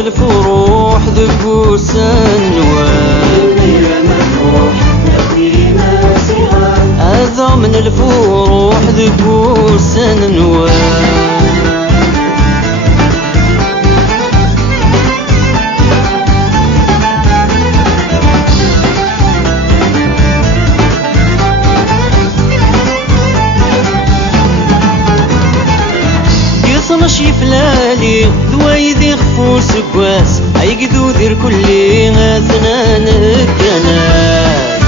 الفروح ذبوسن هذا من الفروح ذبوسن ماشي فلالي ذوايدي خفو سكواس عيقدو ذير كلي اثنان الكناس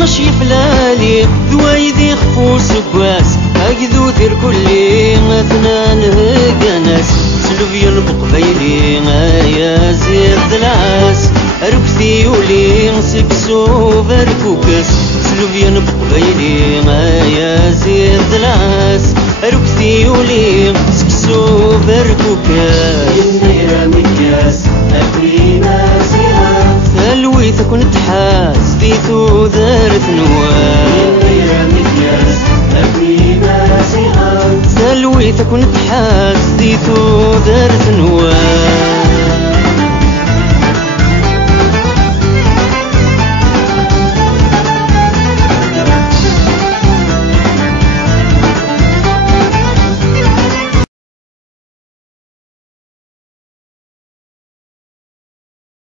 ماشي فلالي ذوايدي خفو سكواس عيقدو ذير كلي اثنان الكناس سلوفيا بقبيلي يا زيد العاس ركثي ولي سكسو بركوكس سلوفيا بقبيلي يا زيد العاس ركثي ولي سكسو بركوكس ينير مكياس أكوينا سيها ثلويث كنت حاس بيثو ذارت نواس ينير مكياس أكوينا سيها ثلويث كنت حاس بيثو ذارت نواس